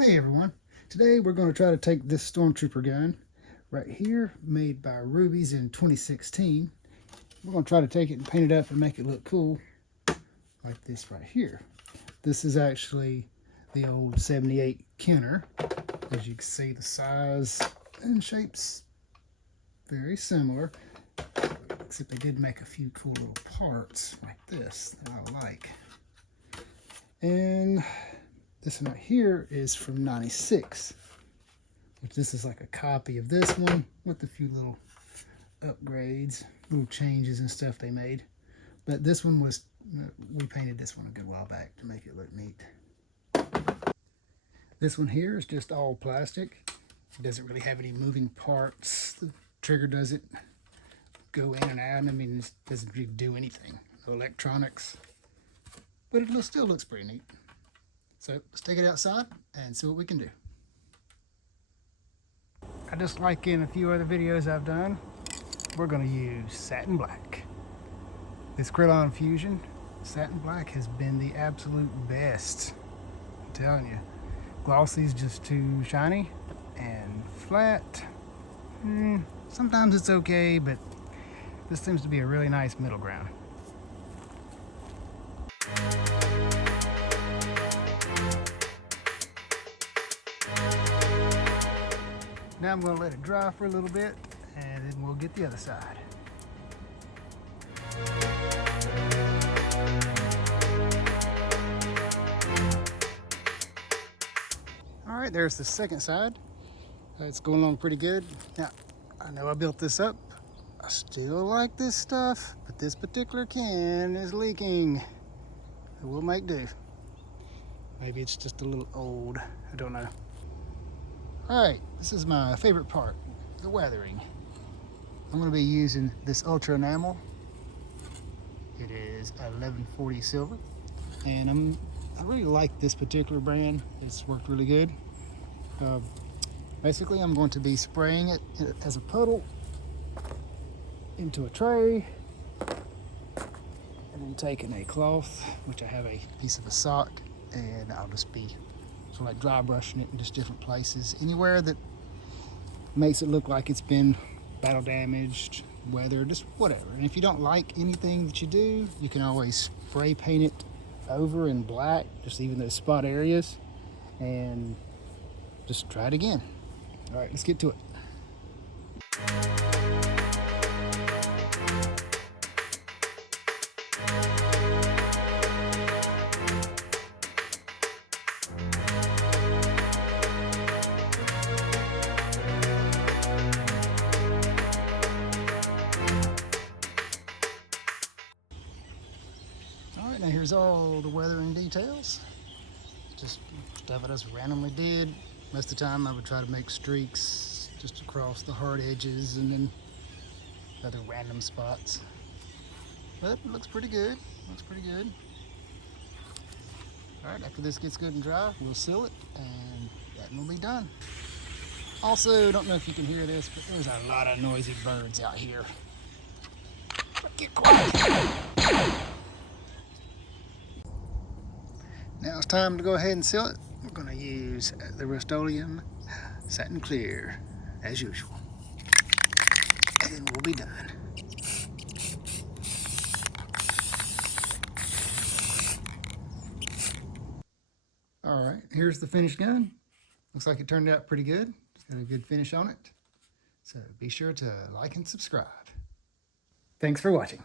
Hey everyone, today we're going to try to take this Stormtrooper gun right here, made by Ruby's in 2016. We're going to try to take it and paint it up and make it look cool, like this right here. This is actually the old 78 Kenner. As you can see, the size and shape's very similar, except they did make a few cool little parts like this that I like. And this one right here is from 96, which this is like a copy of this one with a few little upgrades, little changes and stuff they made. But this one was, we painted this one a good while back to make it look neat. This one here is just all plastic. It doesn't really have any moving parts. The trigger doesn't go in and out. I mean, it doesn't really do anything. No electronics. But it still looks pretty neat. So let's take it outside and see what we can do. I just like in a few other videos I've done, we're going to use satin black. This Krylon Fusion satin black has been the absolute best. I'm telling you. Glossy's just too shiny, and flat, sometimes it's okay, but this seems to be a really nice middle ground. Now I'm going to let it dry for a little bit, and then we'll get the other side. All right, there's the second side. It's going along pretty good. Now, I know I built this up. I still like this stuff, but this particular can is leaking. It will make do. Maybe it's just a little old. I don't know. All right, this is my favorite part, the weathering. I'm going to be using this ultra enamel. It is ElvenForge silver, and I really like this particular brand. It's worked really good. Basically, I'm going to be spraying it as a puddle into a tray, and then taking a cloth, which I have a piece of a sock, and I'll just be sort of like dry brushing it in just different places, anywhere that makes it look like it's been battle damaged, weather, just whatever. And if you don't like anything that you do, you can always spray paint it over in black, just even those spot areas, and just try it again. All right, let's get to it. All right, now here's all the weathering details. Just stuff I just randomly did. Most of the time I would try to make streaks just across the hard edges and then other random spots. But it looks pretty good. Looks pretty good. All right, after this gets good and dry, we'll seal it and that will be done. Also, don't know if you can hear this, but there's a lot of noisy birds out here. Get quiet. Now it's time to go ahead and seal it. We're going to use the Rust-Oleum Satin Clear, as usual. And then we'll be done. All right, here's the finished gun. Looks like it turned out pretty good. It's got a good finish on it. So be sure to like and subscribe. Thanks for watching.